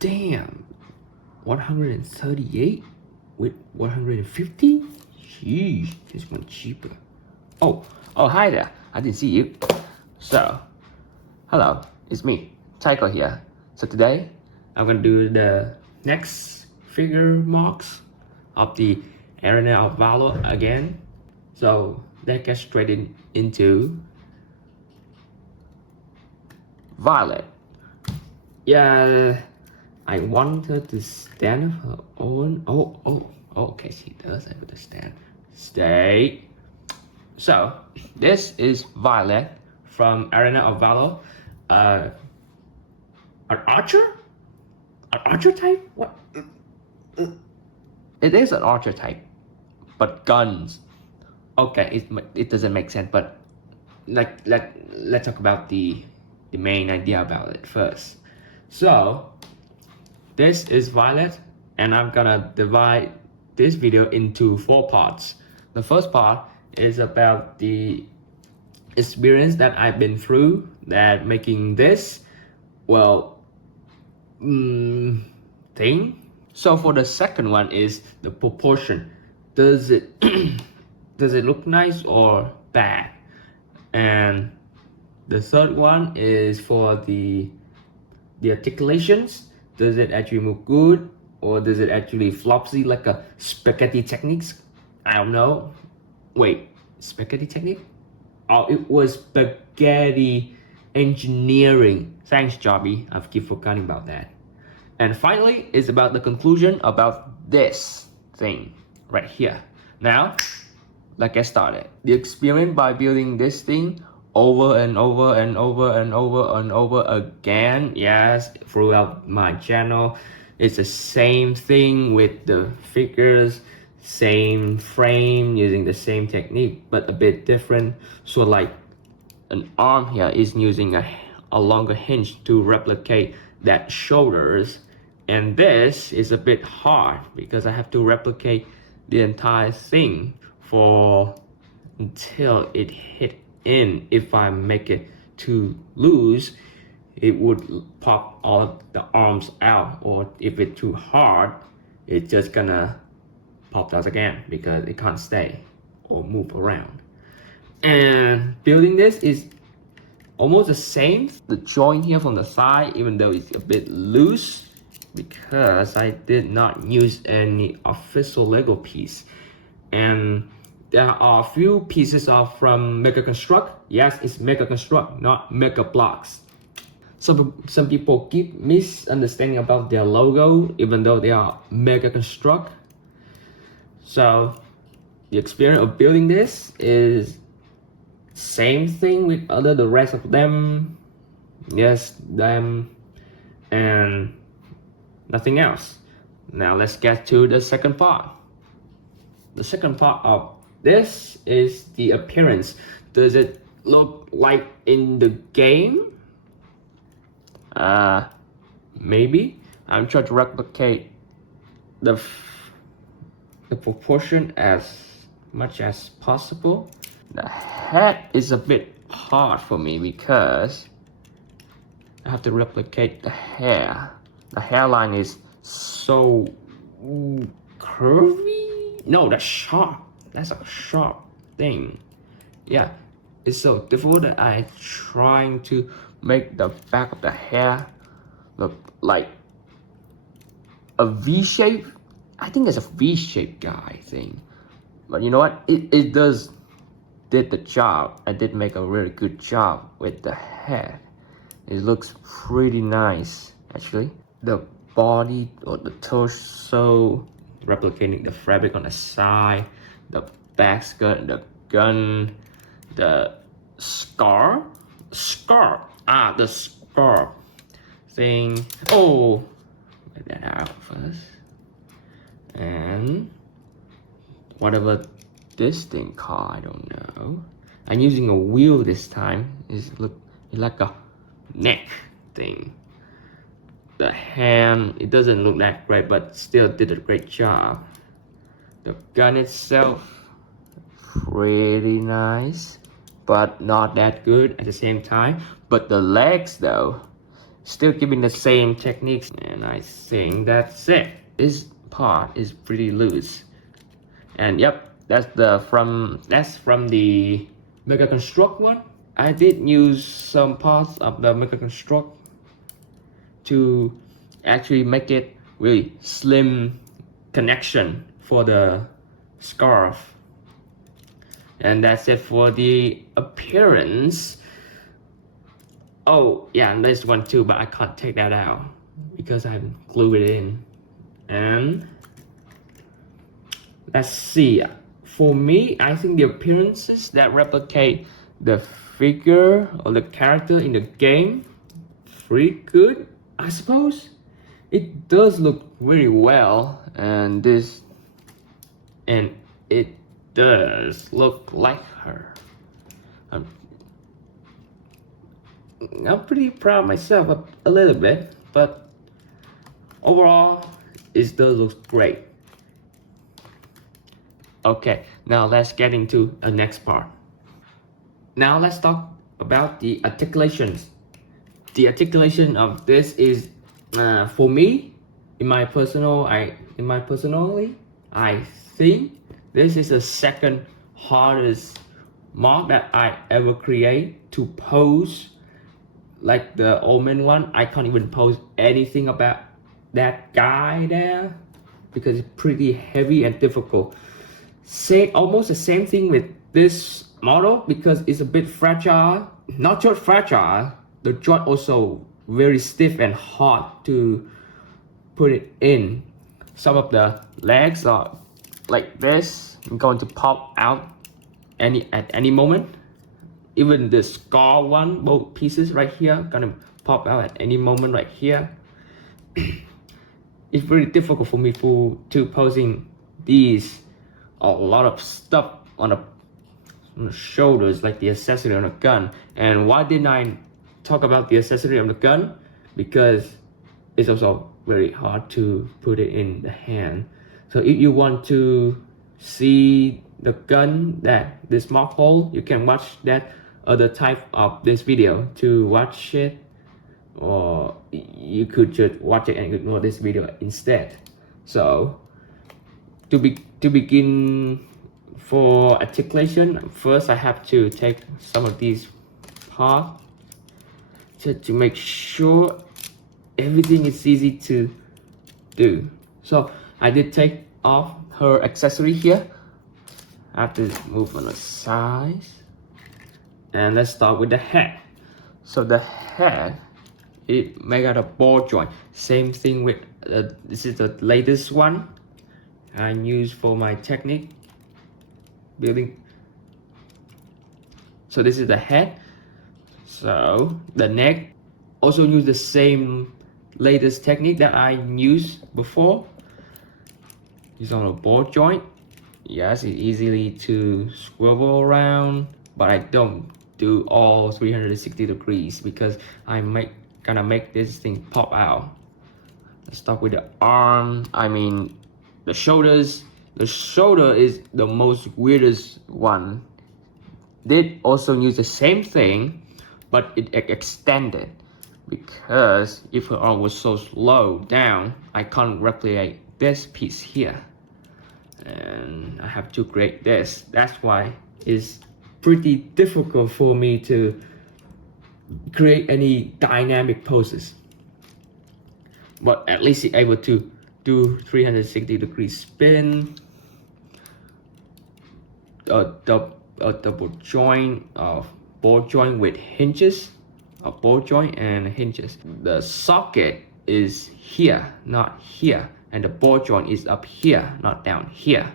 Damn, 138 with 150? Jeez, this one cheaper. Oh, hi there. I didn't see you. So, hello, it's me, Tyko here. So today, I'm gonna do the next figure mocks of the Arena of Valor again. So let's get straight into Violet. Yeah, I want her to stand of her own. Okay, she does have to stand. Stay. So, this is Violet from Arena of Valor. An archer? An archer type? What? It is an archer type, but guns. Okay, it doesn't make sense, but let's talk about the main idea about it first. So, this is Violet, and I'm gonna divide this video into 4 parts. The first part is about the experience that I've been through that making this, thing. So for the second one is the proportion. Does it does it look nice or bad? And the third one is for the articulations. Does it actually move good, or does it actually flopsy like a spaghetti techniques? I don't know. Wait, spaghetti technique? Oh, it was spaghetti engineering. Thanks, Jobby. I keep forgetting about that. And finally, it's about the conclusion about this thing right here. Now, let's get started. The experience by building this thing over and over and over and over and over again, yes, throughout my channel. It's the same thing with the figures, same frame, using the same technique, but a bit different. So like an arm here is using a longer hinge to replicate that shoulders. And this is a bit hard because I have to replicate the entire thing until it hit in. If I make it too loose, it would pop all of the arms out, or if it's too hard, it's just gonna pop out again because it can't stay or move around. And building this is almost the same. The joint here from the side, even though it's a bit loose, because I did not use any official Lego piece. And there are a few pieces from Mega Construct. Yes, it's Mega Construct, not Mega Blocks. Some people keep misunderstanding about their logo, even though they are Mega Construct. So the experience of building this is same thing with the rest of them. Yes, them, and nothing else. Now let's get to the second part. The second part of this is the appearance. Does it look like in the game? Maybe. I'm trying to replicate the proportion as much as possible. The head is a bit hard for me because I have to replicate the hair. The hairline is so curvy. No, that's sharp. That's a sharp thing. Yeah, it's so difficult that I'm trying to make the back of the hair look like a V shape. I think it's a V shape guy thing. But you know what? It did the job. I did make a really good job with the head. It looks pretty nice actually. The body or the torso, replicating the fabric on the side, the back skirt, the gun, the scar the scar thing. Oh, get that out first. And whatever this thing called, I don't know. I'm using a wheel this time. It's like a neck thing. The hand, it doesn't look that great, but still did a great job. The gun itself, pretty nice, but not that good at the same time. But the legs though, still keeping the same techniques, and I think that's it. This part is pretty loose, and yep, that's from the Mega Construct one. I did use some parts of the Mega Construct to actually make it really slim connection for the scarf. And that's it for the appearance. Oh yeah, and there's one too, but I can't take that out because I glued it in. And let's see, for me, I think the appearances that replicate the figure or the character in the game, pretty good, I suppose. It does look really well, and it does look like her. I'm pretty proud of myself a little bit, but overall, it does look great. Okay, now let's get into the next part. Now let's talk about the articulations. The articulation of this is, for me, in my personally, I think this is the second hardest mock that I ever create to pose. Like the Omen one, I can't even pose anything about that guy there because it's pretty heavy and difficult. Almost the same thing with this model because it's a bit fragile. Not just fragile, the joint also very stiff and hard to put it in. Some of the legs are like this, going to pop out at any moment. Even the scar one, both pieces right here, gonna pop out at any moment right here. It's very difficult for me to posing these. A lot of stuff on the shoulders, like the accessory on the gun. And why didn't I talk about the accessory on the gun? Because it's also very hard to put it in the hand. So if you want to see the gun that this mock hold, you can watch that other type of this video to watch it, or you could just watch it and ignore this video instead. So to begin for articulation, first I have to take some of these parts to make sure everything is easy to do. So I did take off her accessory here. I have to move on the sides. And let's start with the head. So the head, it made out of ball joint. Same thing with, this is the latest one I use for my technique building. So this is the head. So the neck, also use the same latest technique that I used before. It's on a ball joint. Yes, it's easily to swivel around, but I don't do all 360 degrees because gonna make this thing pop out. Let's start with the arm. I mean, the shoulders. The shoulder is the most weirdest one. Did also use the same thing, but it extended because if her arm was so low down, I can't replicate this piece here, and I have to create this. That's why it's pretty difficult for me to create any dynamic poses, but at least you're able to do 360 degree spin, a double joint of ball joint with hinges, a ball joint and hinges. The socket is here, not here, and the ball joint is up here, not down here.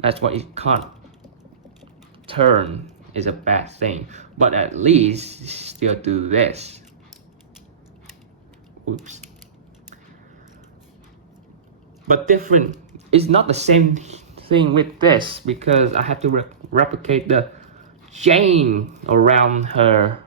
That's why it can't turn, is a bad thing, but at least still do this. Oops. But different, it's not the same thing with this because I have to replicate the chain around her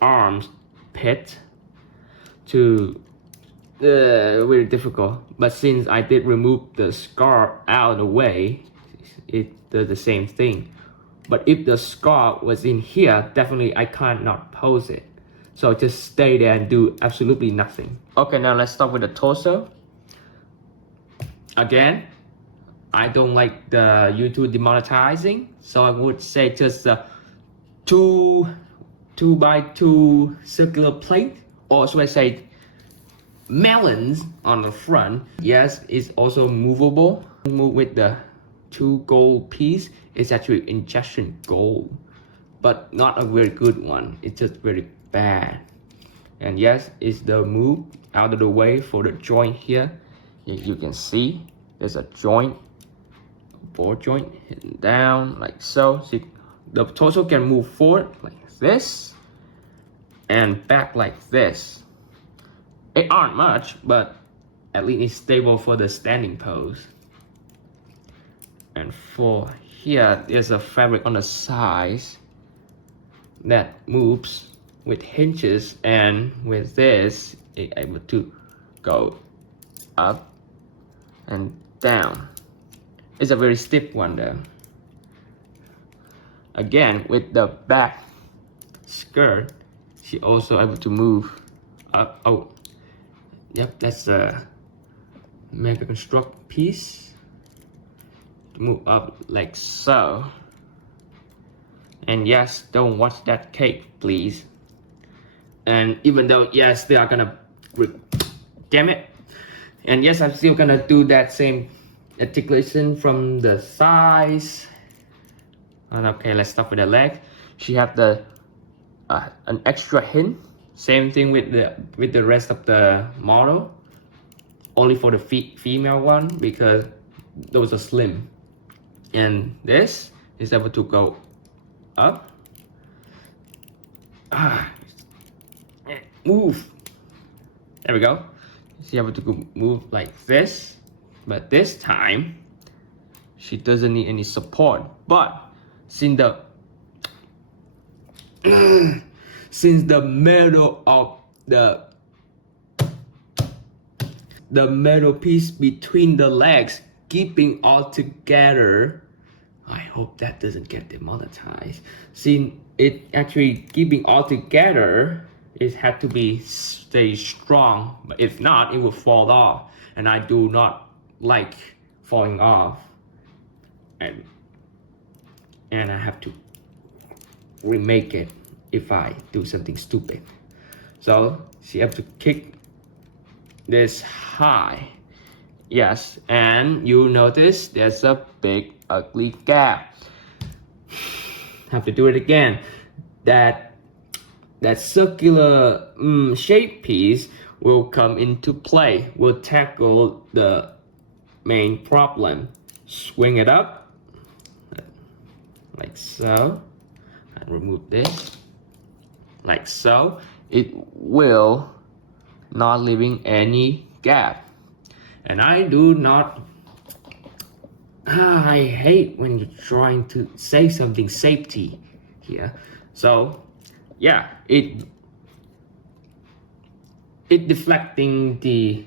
arms pit to very difficult. But since I did remove the scar out of the way, it does the same thing. But if the scar was in here, definitely I cannot pose it. So just stay there and do absolutely nothing. Okay, now let's start with the torso. Again, I don't like the YouTube demonetizing, so I would say just a 2x2 circular plate, or should I say melons on the front. Yes, it's also movable. Move with the 2 gold piece. It's actually injection gold, but not a very good one. It's just very bad. And yes, it's the move out of the way for the joint here. You can see there's a joint, ball joint hitting down like so. See, the torso can move forward like this and back like this. It aren't much, but at least it's stable for the standing pose. And for here, there's a fabric on the sides that moves with hinges, and with this, it's able to go up and down. It's a very stiff one though. Again, with the back skirt, she also able to move up. Oh, yep, that's a Mega Construct piece. Move up like so. And yes, don't watch that cake, please. And even though, yes, they are gonna, damn it. And yes, I'm still gonna do that same articulation from the thighs. And okay, let's start with the leg. She have the an extra hinge. Same thing with the rest of the model. Only for the female one because those are slim. And this is able to go up. Move. There we go. She's able to move like this, but this time she doesn't need any support. But since the middle of the metal piece between the legs keeping all together, I hope that doesn't get demonetized. Since it actually keeping all together, it had to be stay strong. But if not, it will fall off, and I do not like falling off. And I have to remake it if I do something stupid. So she have to kick this high. Yes, and you notice there's a big ugly gap. Have to do it again. That circular shape piece will come into play. We'll tackle the main problem. Swing it up like so, and remove this like so. It will not leaving any gap. And I do not, I hate when you're trying to say something safety here. So yeah, it deflecting the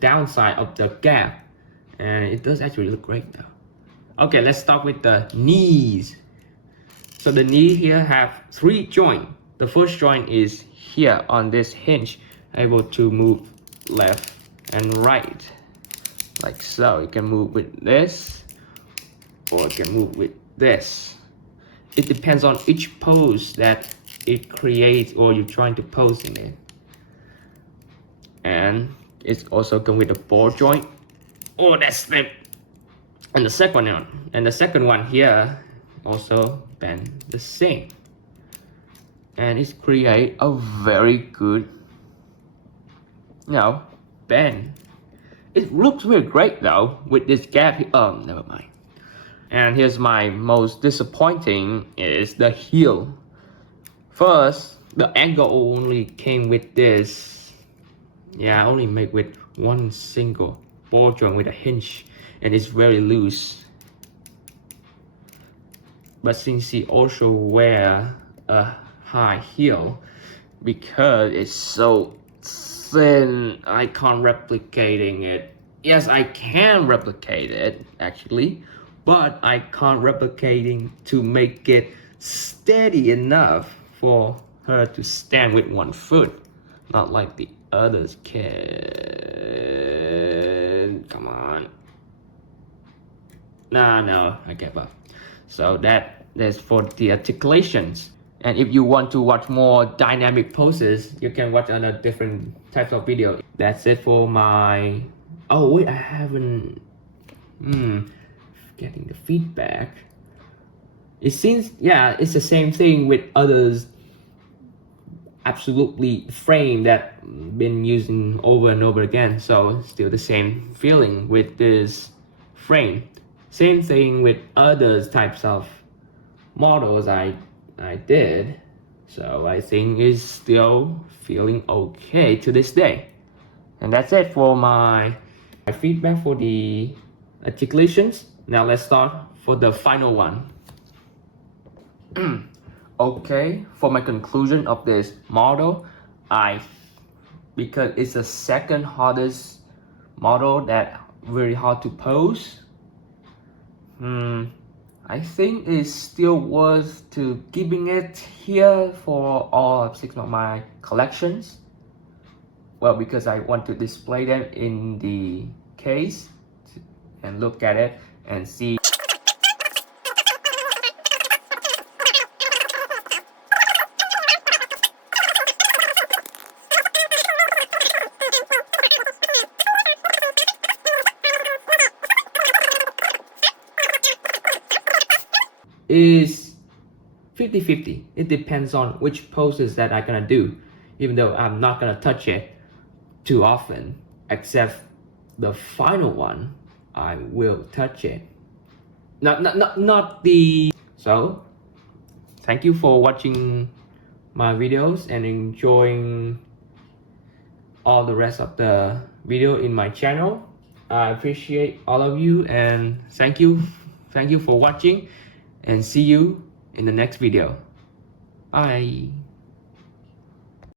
downside of the gap, and it does actually look great though. Okay, let's start with the knees. So the knee here have 3 joints. The first joint is here on this hinge, able to move left and right like so. You can move with this, or you can move with this. It depends on each pose that it creates, or you're trying to pose in it. And it's also come with a ball joint. Oh, that's the second one here also bend the same, and it create a very good bend. It looks really great though with this gap here. Never mind. And here's my most disappointing is the heel. First, the angle only came with this. Yeah, I only make with one single ball joint with a hinge, and it's very loose. But since he also wear a high heel, because it's so thin, I can't replicating it. Yes, I can replicate it actually, but I can't replicating to make it steady enough for her to stand with one foot, not like the others can. Come on. No, I gave up. So that's for the articulations. And if you want to watch more dynamic poses, you can watch other different types of video. That's it for my... Oh wait, I haven't... Getting the feedback. It seems, yeah, it's the same thing with others. Absolutely frame that been using over and over again. So still the same feeling with this frame. Same thing with other types of models I did. So I think it's still feeling okay to this day. And that's it for my feedback for the articulations. Now let's start for the final one. Okay, for my conclusion of this model, because it's the second hardest model that very hard to pose. I think it's still worth to keeping it here for all 6 of my collections. Well, because I want to display them in the case and look at it and see. Is 50-50. It depends on which poses that I'm gonna do, even though I'm not gonna touch it too often, except the final one I will touch it. Not the... So thank you for watching my videos and enjoying all the rest of the video in my channel. I appreciate all of you and thank you for watching, and see you in the next video. Bye.